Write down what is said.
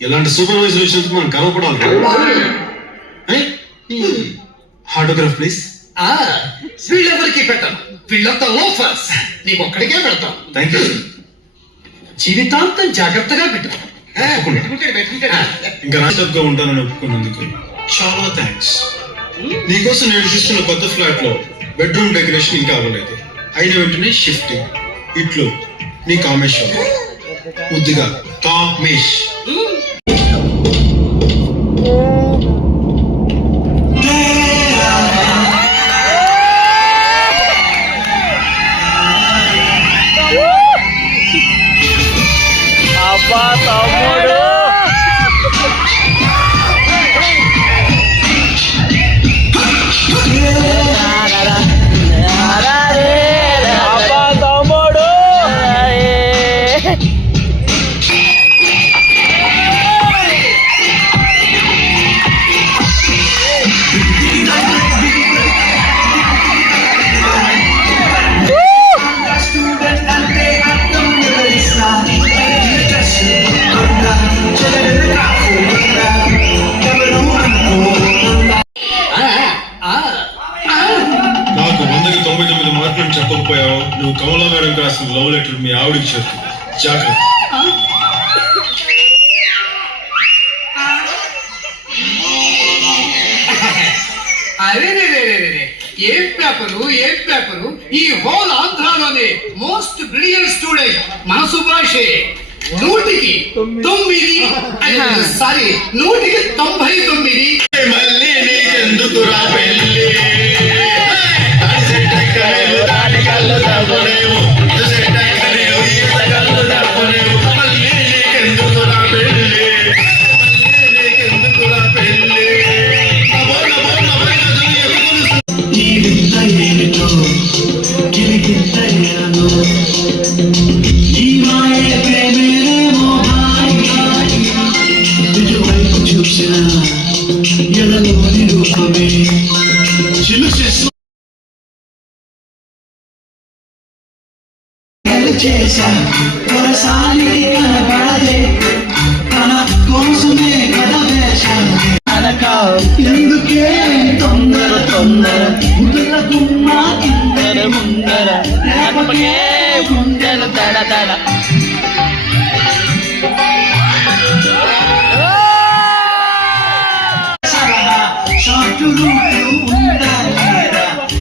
ఇలాంటి సూపర్వైజర్ వచ్చినందుకు మనం గర్వపడాలి. Autograph please. వీళ్ళెవరికి పెట్టాం, వీళ్ళంతా లోఫర్స్, నీకు ఒక్కడికే పెడతాం. Thank you. జీవితాంతం జాగ్రత్తగా పెట్టు. ఇంకా రాష్ట్రగా ఉంటానని ఒప్పుకున్నందుకు చాలా థ్యాంక్స్. నీకోసం నేను తీసుకున్న కొత్త ఫ్లాట్ లో బెడ్రూమ్ డెకరేషన్ ఇంకా అవ్వలేదు. అయిన వెంటనే షిఫ్టింగ్. ఇట్లు నీ కామేశ్వరం. ముద్దుగా కామేష్. అబ్బా తమ్ముడు నాకు 199 మార్కులు చెప్పకపోయావు. నువ్వు కమలా మేడం రాసిన లవ్ లెటర్ మీ ఆవిడికి చెప్పు. జాగ్రత్త. అరే ఏం పేపరు ఈ హోల్ ఆంధ్రాలోనే మోస్ట్ బ్రిలియంట్ స్టూడెంట్ మన సుభాషే. 100కి 99. మళ్ళీ నీకెందుకు రా పెళ్ళి? చేశా కొరసాలి కనబడలే తన కోసమే కథ వేశాను అనక ఎందుకే తొందర ముందర రేపటికే